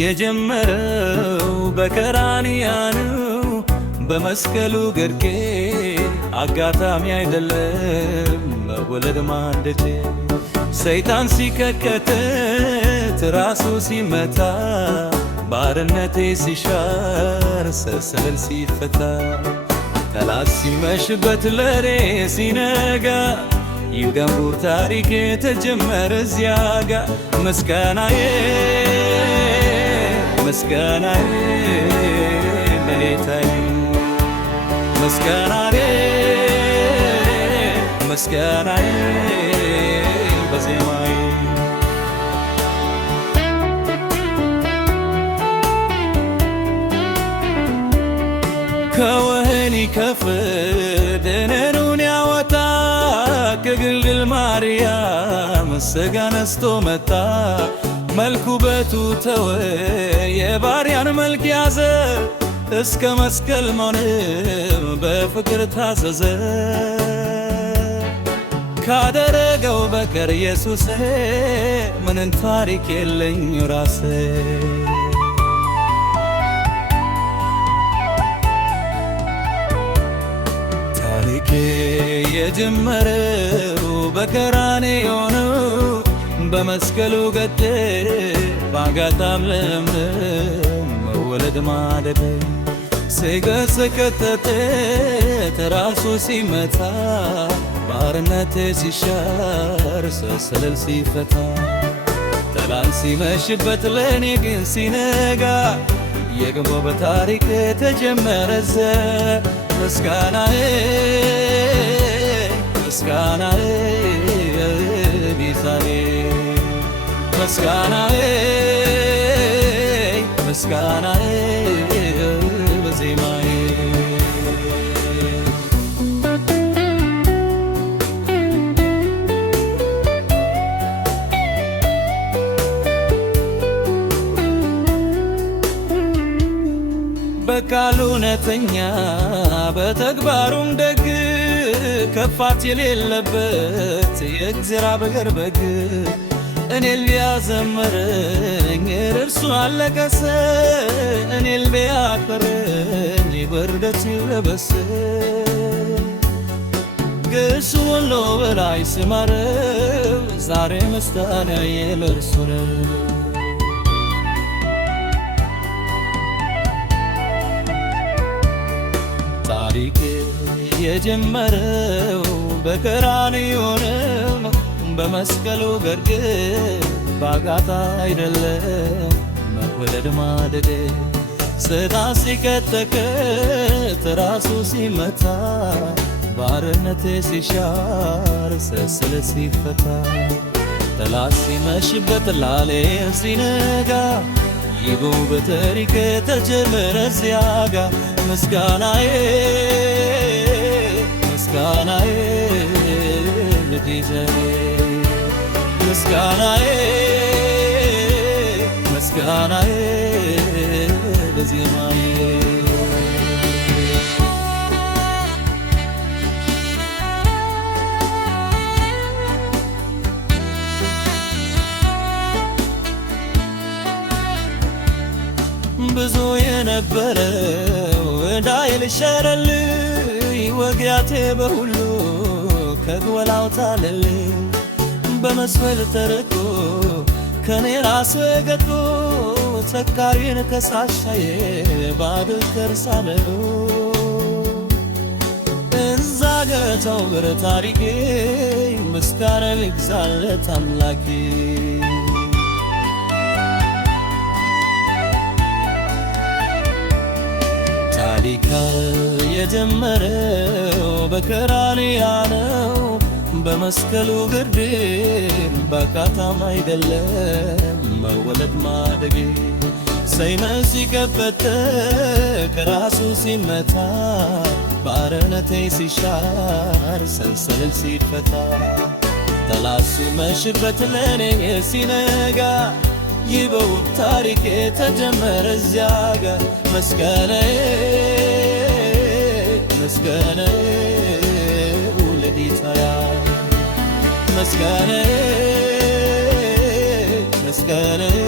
የጀመረው በቀራንዮ በመስቀሉ ግርጌ አጋጣሚ አይደለም መወለድ ማንደጄ ሰይጣን ሲከከተት ራሱ ሲመታ ባርነቴ ሲሻር ሰንሰለት ሲፈታ ጠላት ሲመሽበት ለኔ ሲነጋ ይገንቡር ታሪክ ተጀመረ እዚያ ጋ ምስጋናዬ ምስጋናዬ ለጌታዬ ምስጋናዬ ምስጋናዬ በዜማዬ ከወህኒ ከፍርድ እኔን ያወጣ ከግልግል ማርያም ሥጋ ነስቶ መጣ መልኩ ውበቱ ተወ የባሪያን መልክ ያዘ እስከ መስቀል ሞትም በፍቅር ታዘዘ ካደረገው በቀር ኢየሱስ ምንም ታሪክ የለኝ ራሴ ታሪኬ የጀመረው በቀራንዮ በመስቀሉ ገድ ባጋጣም ለምለም መወለድ ማደግ ሲገሰከተት ራሱ ሲመታ ባርነቴ ሲሻር ሰንሰለት ሲፈታ ጠላት ሲመሽበት ለኔ ግን ሲነጋ የግንቦ በታሪክ ተጀመረ ምስጋናዬ ምስጋናዬ ጌታዬ ምስጋናዬ ምስጋናዬ በዜማዬ በቃሉ እውነተኛ በተግባሩም ደግ ክፋት የሌለበት የእግዚአብሔር በግ እኔን ቢያዘምረኝ እርሱ አለቀሰ እኔን ቢያከብረኝ ውርደት ይለበስ ከእሱ ሁሉ በላይ ስማረው ዛሬ ምስጋናዬ ለእርሱ ነው ታሪክ የጀመረው በቀራንዮ በመስቀሉ ግርጌ ባጋጣሚ አይደለም መወለድ ማደግ ሰይጣን ሲከተት ራሱ ሲመታ ባርነቴ ሲሻር ሰንሰለት ሲፈታ ጠላት ሲመሽበት ላሌ ሲነጋ ይኸው በታሪክ ተጀመረ እዚያ ጋ ምስጋናዬ ምስጋናዬ ለጌታዬ ምስጋናዬ ምስጋናዬ በዜማዬ ብዙ የነበረው ዕዳዬ ልሸረልኝ ወግያቴ በሁሉ ከጎላው ታለልኝ በመስቀል ተረግጦ ከኔ ራስ ገጦ ተካሪን ከሳሻዬ ባዶ ከርሳለው እዛ ገታው በታሪኬ ምስጋና ልግዛለት አምላኬ ታሪክ የጀመረው በቀራንዮ በመስቀሉ ግርጌ ባጋጣሚ አይደለም መወለድ ማደግ ሰይጣን ሲከፈት ራሱ ሲመታ ባርነቴ ሲሻር ሰንሰለት ሲፈታ ጠላት ሲመሽበት ለኔ ሲነጋ ይኸው ታሪክ ተጀመረ እዚያ ጋ ምስጋናዬ ምስጋናዬ ለጌታዬ ምስጋናዬ ምስጋናዬ